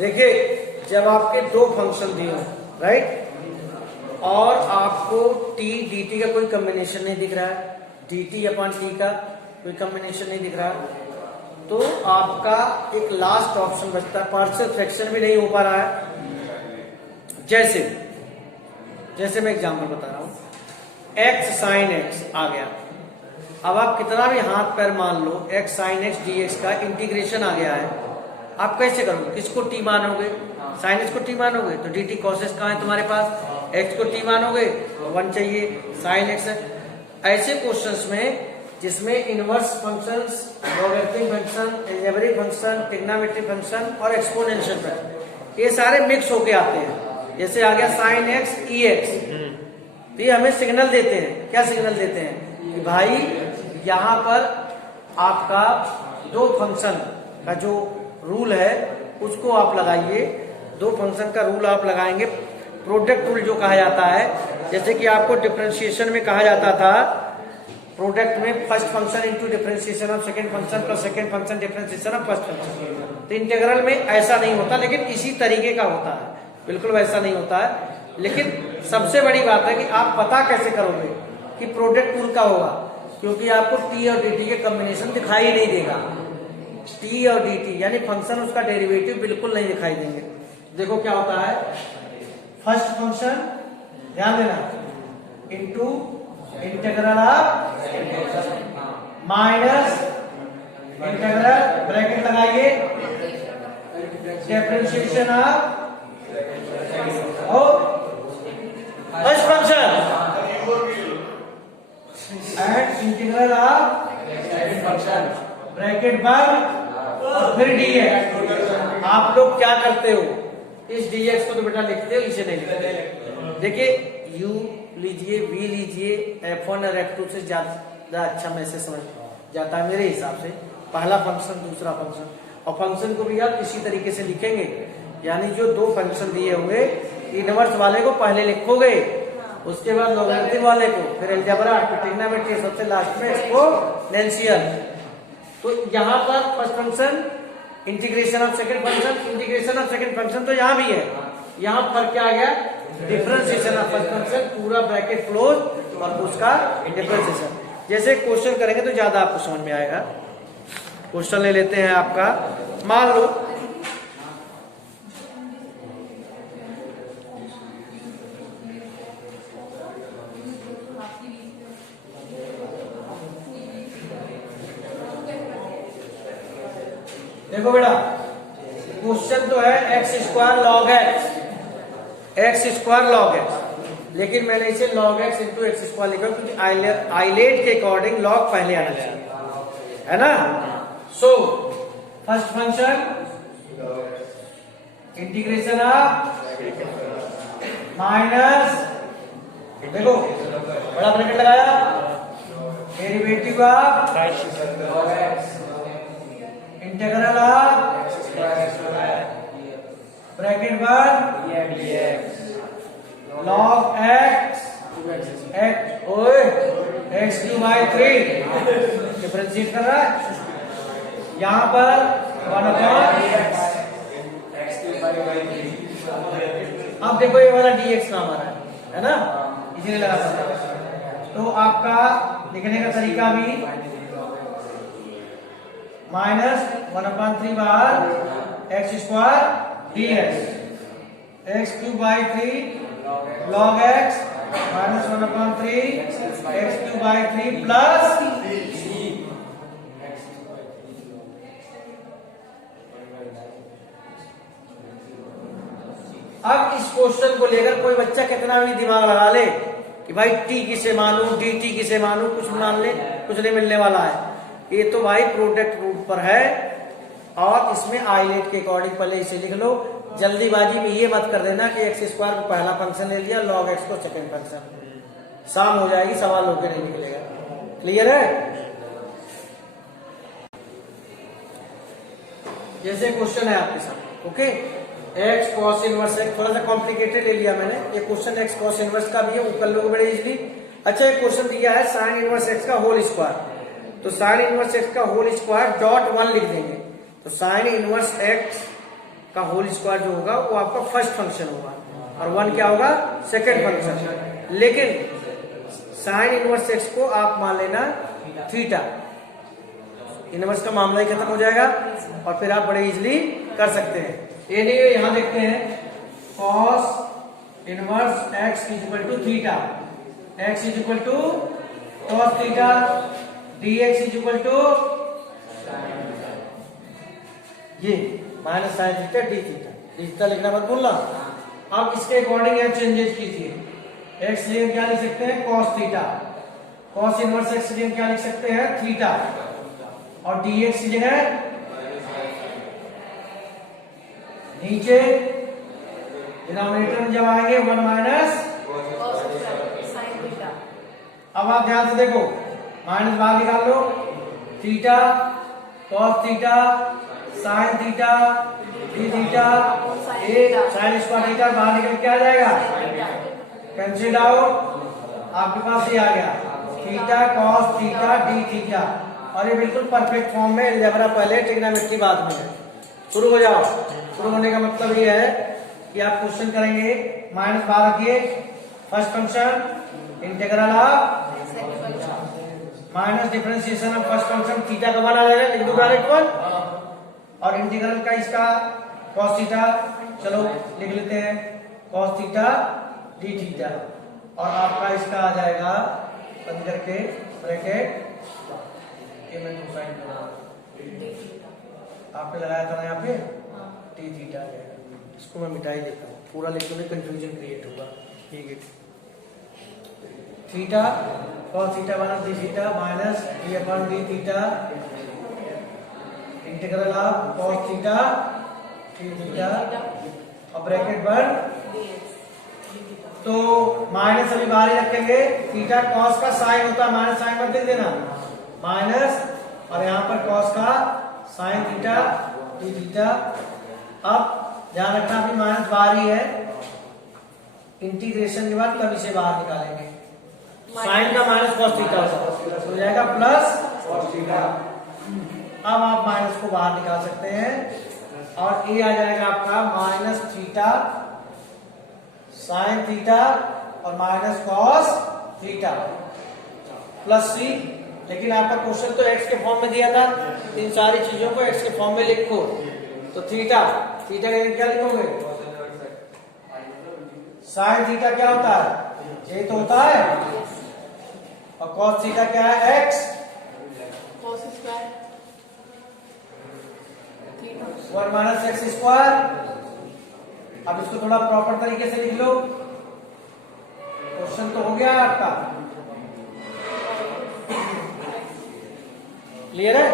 देखिए, जब आपके दो फंक्शन दिए हो, राइट, और आपको टी डी टी का कोई कॉम्बिनेशन नहीं दिख रहा है, डी टी अपॉन टी का कोई कॉम्बिनेशन नहीं दिख रहा, तो आपका एक लास्ट ऑप्शन बचता है, पार्शियल फ्रैक्शन भी नहीं हो पा रहा है। जैसे मैं एग्जांपल बता रहा हूं, x साइन x आ गया। अब आप कितना भी हाथ पैर मान लो, x साइन x dx का इंटीग्रेशन आ गया है, आप कैसे करोगे? किसको t मानोगे? साइन x को t मानोगे तो dt cos x कहाँ है तुम्हारे पास? x को t मानोगे तो 1 चाहिए, साइन x है। ऐसे क्वेश्चंस में जिसमें inverse functions, logarithmic function, algebraic function, trigonometric function और एक्सपोनेंशियल फंक्शन, ये सारे मिक्स होके आते हैं। जैसे आ गया साइन x ex, तो ये हमें सिग्नल देते हैं। क्या सिग्नल देते हैं? कि भाई यहाँ पर आपका दो फंक्शन का जो रूल है उसको आप लगाइए, दो फंक्शन का रूल आप लगाएंगे, प्रोडक्ट रूल जो कहा जाता है। जैसे कि आपको डिफरेंशिएशन में कहा जाता था, प्रोडक्ट में first function into differentiation of second function plus second function differentiation of first function. तो इंटीग्रल में ऐसा नहीं होता, लेकिन इसी तरीके का होता है, बिल्कुल वैसा नहीं होता है। लेकिन सबसे बड़ी बात है कि आप पता कैसे करोगे कि प्रोडक्ट रूल का होगा, क्योंकि आपको टी और डी टी के कॉम्बिनेशन दिखाई नहीं देगा। टी और डी टी यानी फंक्शन, उसका डेरिवेटिव बिल्कुल नहीं दिखाई देंगे। देखो क्या होता है, फर्स्ट फंक्शन ध्यान देना, into integral of minus integral, bracket लगाइए, differentiation of first function and integral of second function, bracket बंद, फिर dx। आप लोग क्या करते हो, इस dx को तो बेटा लिखते हो, इसे नहीं लिखते। देखिए, u लीजिए, v लीजिए, f1 और f2 से ज्यादा अच्छा मैसेज समझ जाता है मेरे हिसाब से। पहला फंक्शन, दूसरा फंक्शन, और फंक्शन को भी आप इसी तरीके से लिखेंगे। यानी जो दो फंक्शन दिए होंगे, इनवर्स वाले को पहले लिखोगे, उसके बाद लॉगरिथम वाले को, फिर अलजेब्रा, फिर ट्रिग्नोमेट्री, सबसे लास्ट में एक्सपोनेंशियल। तो यहाँ पर first function, integration of second function, integration of second function तो यहाँ भी है। यहाँ पर क्या आ गया, डिफरेंशिएशन ऑफ फर्स्ट फंक्शन, पूरा ब्रैकेट क्लोज और उसका डिफरेंशिएशन। जैसे क्वेश्चन करेंगे तो ज्यादा आपको समझ में आएगा। क्वेश्चन ले लेते हैं आपका, मान लो देखो बेटा, क्वेश्चन तो है एक्स स्क्वायर लॉग एक्स, लेकिन मैंने इसे log x into x square लिखा क्योंकि आइलेट के अकॉर्डिंग लॉग पहले आना चाहिए, है ना। So first function integration of minus, देखो बड़ा ब्रैकेट लगाया, derivative of integral of bracket बंद log x cube by 3 differentiate कर रहा है। यहाँ पर 1/, अब देखो ये वाला dx नाम आ रहा है ना, इसीलिए लगा सकता है। तो आपका लिखने का तरीका भी -1/3 बार x square dx, x cube by 3 log x -1/3 x cube by 3 plus अब इस क्वेश्चन को लेकर कोई बच्चा कितना भी दिमाग लगा ले कि भाई t किसे मानूं, dt किसे मानूं, कुछ मान ले, कुछ नहीं मिलने वाला है। ये तो भाई प्रोडक्ट रूट पर है, और इसमें आइलेट के अकॉर्डिंग पहले इसे लिख लो। जल्दीबाजी में ये मत कर देना कि एक्स स्क्वायर को पहला फंक्शन ले लिया, लॉग एक्स को सेकंड फंक्शन, शाम हो जाएगी, सवाल होकर नहीं निकलेगा। क्लियर है? जैसे क्वेश्चन है आपके साथ, okay, x cos inverse x, थोड़ा सा कॉम्प्लिकेटेड ले लिया मैंने ये क्वेश्चन, एक्स कॉस इनवर्स का भी है, वो कर लोगे बड़े इजीली। अच्छा, एक क्वेश्चन दिया है साइन इनवर्स एक्स का होल स्क्वायर, तो साइन इनवर्स एक्स का होल स्क्वायर डॉट 1 लिख देंगे। तो साइन इनवर्स एक्स का होल स्क्वायर जो होगा वो आपका फर्स्ट फंक्शन होगा और 1 क्या होगा, सेकेंड फंक्शन। लेकिन साइन इनवर्स एक्स को आप मान लेना थीटा, इनवर्स का मामला ही खत्म हो जाएगा और फिर आप बड़े इजीली कर सकते हैं। ये नहीं, यहां देखते हैं cos inverse x is equal to theta, x is equal to cos theta, d x is equal to ये minus sine theta d theta, d theta लिखना मत भूलना। अब इसके अकॉर्डिंग यहां चेंजेस कीजिए। एक्स लिए क्या लिख सकते हैं, cos theta, cos inverse x लिए क्या लिख सकते हैं, थीटा, और डी एक्स जो है नीचे डिनोमिनेटर में जब आएंगे 1 माइनस। अब आप ध्यान से देखो, माइनस बाहर निकाल लो, theta cos theta sine theta d theta, एक साइन स्क्वायर थीटा बाहर निकल के आ जाएगा, कैंसिल आउट, आपके पास ये आ गया theta cos theta d theta. और ये बिल्कुल परफेक्ट फॉर्म में, अलजेब्रा पहले ट्रिग्नोमेट्री बाद में है। शुरू हो जाओ। शुरू होने का मतलब ये है कि आप क्वेश्चन करेंगे, माइनस बाहर रखिए, first function integral of minus differentiation of first function theta का 1 आ जाएगा, लिख दो डायरेक्ट 1, और इंटीग्रल का इसका कॉस थीटा, चलो लिख लेते हैं कॉस थीटा डी थीटा, और आपका इसका आ जाएगा बंद करके ब्रैकेट, ये मैं साइन आपने लगाया था ना यहाँ पे डी थीटा, इसको मैं मिटा ही देता हूँ, पूरा लिखने में कंफ्यूजन क्रिएट होगा। ठीक है, theta cos theta minus D theta minus D upon D theta integral of cos theta d theta, और ब्रैकेट बंद। तो माइनस अभी बाहर ही रखेंगे, थीटा कॉस का साइन होता है, माइनस साइन मत लिख देना, माइनस, और यहाँ पर कॉस का साइन थीटा डी थीटा। अब ध्यान रखना अभी माइनस बाहर ही है, इंटीग्रेशन के बाद तब इसे बाहर निकालेंगे, साइन का माइनस कॉस थीटा हो जाएगा प्लस कॉस थीटा। अब आप माइनस को बाहर निकाल सकते हैं और ये आ जाएगा आपका माइनस थीटा साइन थीटा और माइनस कॉस थीटा प्लस सी। लेकिन आपका क्वेश्चन तो एक्स के फॉर्म में दिया था, इन सारी चीजों को एक्स के फॉर्म में लिखो। तो थीटा थीटा क्या लिखोगे, साइन थीटा क्या होता है, ये तो होता है, और कॉस थीटा क्या है, x, cos square 1 minus x square. अब इसको थोड़ा प्रॉपर तरीके से लिख लो, क्वेश्चन तो हो गया आपका, क्लियर है।